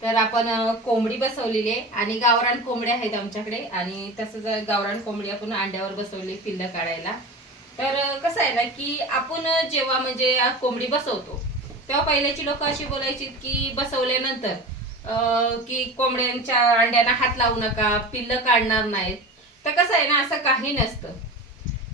तर आपण कोंबडी बसवलेली आहे आणि गावरान कोंबड्या आहेत आमच्याकडे आणि तसंच गावरान कोंबडी आपण अंड्यावर बसवली पिल्लं काढायला. तर कसं आहे ना की आपण जेव्हा म्हणजे कोंबडी बसवतो तेव्हा पहिल्याची लोक अशी बोलायची की बसवल्यानंतर की कोंबड्यांच्या अंड्यांना हात लावू नका पिल्लं काढणार नाहीत. तर कसं आहे ना असं काही नसतं.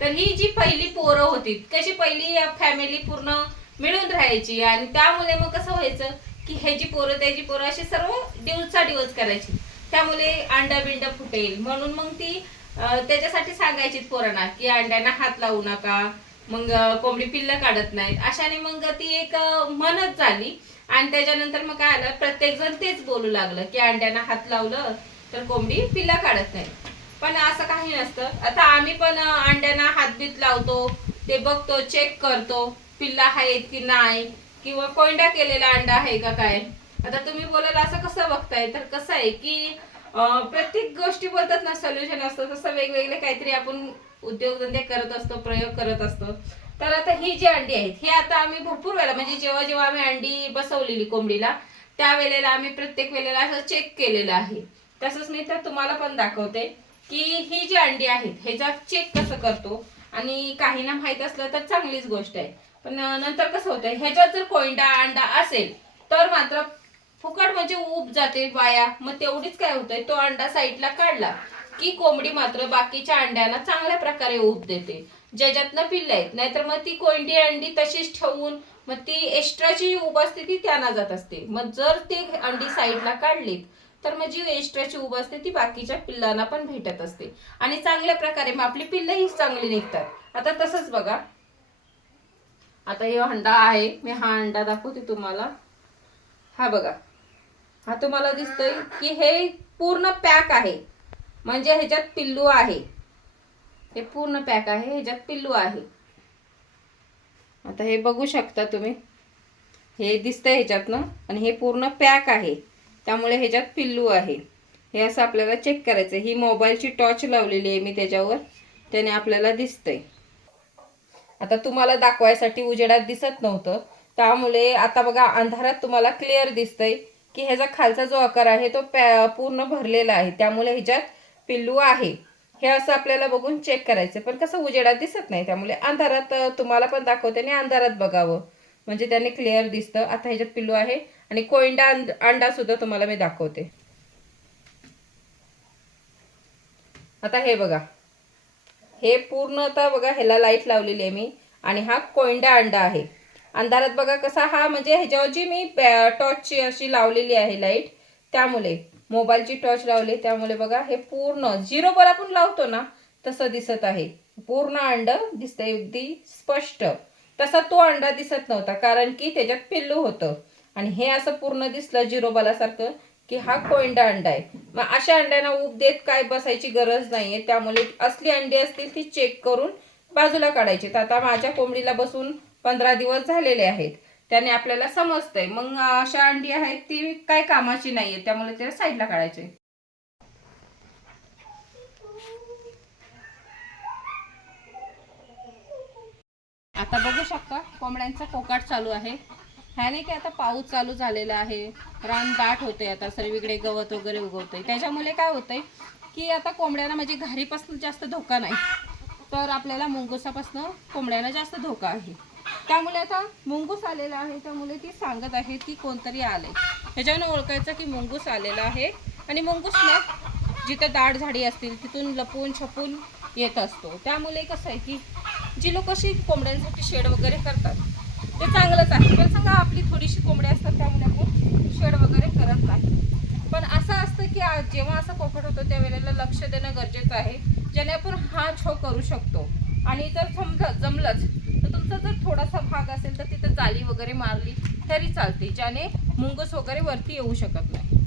तर ही जी पहिली पोरं होती कशी पहिली फॅमिली पूर्ण मिळून राहायची आणि त्यामुळे मग कसं व्हायचं की हे जी पोरं त्याची पोरं अशी सर्व दिवसा दिवस करायची. त्यामुळे अंडा बिंडा फुटेल. म्हणून मग ती त्याच्यासाठी सांगायची पोरांना की अंड्यांना हात लावू नका मग कोंबडी पिल्ल काढत नाहीत. अशाने मग ती एक मनच म्हणत झाली. आणि त्याच्यानंतर मग काय आलं प्रत्येक जण तेच बोलू लागलं की अंड्यांना हात लावलं तर कोंबडी पिल्ला काढत नाही. पण असं काही नसतं. आता आम्ही पण अंड्यांना हातबीत लावतो ते बघतो चेक करतो पिल्ला आहेत की नाही किंवा कोंडा केलेला अंडा आहे का काय? आता तुम्ही बोलाल असं कसं बघताय? तर कसं आहे की प्रत्येक गोष्टी बोलतात ना सोल्युशन असतं. तसं वेगवेगळे काहीतरी आपण उद्योगधंदे करत असतो प्रयोग करत असतो. तर आता ही जी अंडी आहेत हे आता आम्ही भरपूर वेळा म्हणजे जेव्हा जेव्हा आम्ही अंडी बसवलेली कोंबडीला त्या वेळेला आम्ही प्रत्येक वेळेला असं चेक केलेलं आहे. तसंच मी तर तुम्हाला पण दाखवते की ही जी अंडी आहेत ह्याचा चेक कसं करतो आणि काहींना माहीत असलं तर चांगलीच गोष्ट आहे. पण नंतर कसं होतंय ह्याच्यात जर कोयंडा अंडा असेल तर मात्र फुकट म्हणजे ऊब जाते वाया. मग तेवढीच काय होतंय तो अंडा साईडला काढला की कोंबडी मात्र बाकीच्या अंड्याला चांगल्या प्रकारे ऊब देते. ज्याच्यातनं पिल्ल आहेत. नाहीतर मग ती कोंडी अंडी तशीच ठेवून मग ती एक्स्ट्राची उब असते ती त्यांना जात असते. मग जर ते अंडी साईडला काढलीत तर मग जी एक्स्ट्राची उब असते ती बाकीच्या पिल्लांना पण भेटत असते. आणि चांगल्या प्रकारे मग आपली पिल्लंही चांगली निघतात. आता तसंच बघा. आता हे अंडा आहे. मी हा अंडा दाखवते तुम्हाला. हा बघा. हा तुम्हाला दिसतोय की हे पूर्ण पॅक आहे. म्हणजे ह्याच्यात पिल्लू आहे. हे पूर्ण पॅक आहे. ह्याच्यात पिल्लू आहे. आता हे बघू शकता तुम्ही. हे दिसतंय ह्याच्यातनं. आणि हे पूर्ण पॅक आहे. त्यामुळे ह्याच्यात पिल्लू आहे. हे असं आपल्याला चेक करायचं ही मोबाईलची टॉर्च लावलेली आहे मी त्याच्यावर. त्याने आपल्याला दिसतंय. आता तुम्हाला दाखवायसाठी उजेडात दिसत नव्हतं. त्यामुळे आता बघा अंधारात तुम्हाला क्लिअर दिसतंय की ह्याचा खालचा जो आकार आहे तो पूर्ण भरलेला आहे. त्यामुळे ह्याच्यात पिल्लू आहे. हे असं आपल्याला बघून चेक करायचं पण कसं उजेडात दिसत नाही. त्यामुळे अंधारात तुम्हाला पण दाखवते आणि अंधारात बघावं. म्हणजे त्याने क्लिअर दिसतं. आता ह्याच्यात पिल्लू आहे आणि कोइंडा अंडा सुद्धा तुम्हाला मी दाखवते. आता हे बघा. हे पूर्ण आता बघा ह्याला लाइट लावलेली आहे मी. आणि हा कोयंडा अंडा आहे. अंधारात बघा कसा हा म्हणजे ह्याच्यावर जी मी टॉर्चची अशी लावलेली आहे लाइट त्यामुळे मोबाईलची टॉर्च लावली त्यामुळे बघा हे पूर्ण झिरो बल आपण लावतो ना तसं दिसत आहे. पूर्ण अंड दिसतंय अगदी स्पष्ट. तसा तो अंडा दिसत नव्हता कारण की त्याच्यात पिल्लू होतं. आणि हे असं पूर्ण दिसलं झिरो बलासारखं की हा कोयंडा अंडा आहे. मग अशा अंड्यांना उब देत काय बसायची गरज नाहीये. त्यामुळे असली अंडी असतील ती चेक करून बाजूला काढायची. तर आता माझ्या कोंबडीला बसून पंधरा दिवस झालेले आहेत. त्याने आपल्याला समजतंय. मग अशा अंडी आहेत ती काय कामाची नाहीये. त्यामुळे त्याला साईडला काढायचे. आता बघू शकता कोंबड्यांचा कोकाट चालू आहे. ह्याने की आता पाऊस चालू झालेला आहे. रान दाट होते आता सर्वीकडे गवत वगैरे उगवतंय. त्याच्यामुळे काय होतंय की आता कोंबड्यांना म्हणजे घारीपासून जास्त धोका नाही तर आपल्याला मुंगुसापासून कोंबड्यांना जास्त धोका आहे. त्यामुळे आता मुंगूस आलेला आहे त्यामुळे ती सांगत आहे की कोणतरी आले ह्याच्यानं ओळखायचं की मुंगूस आलेला आहे आणि मुंगूसला जिथं दाट झाडी असतील तिथून लपून छपून येत असतो. त्यामुळे कसं आहे की जी लोक अशी कोंबड्यांसाठी शेड वगैरे करतात ते चांगलंच आहे. पण सांगा आपली थोडीशी कोंबडी असतात त्यामुळे आपण शेड वगैरे करत नाही. पण असं असतं की जेव्हा असं कोकट होतं त्यावेळेला लक्ष देणं गरजेचं आहे ज्याने आपण हा छो करू शकतो. आणि जर समजा जमलंच तर तुमचा जर थोडासा भाग असेल तर तिथं जाली वगैरे मारली तरी चालते ज्याने मुंगस वगैरे वरती येऊ शकत नाही.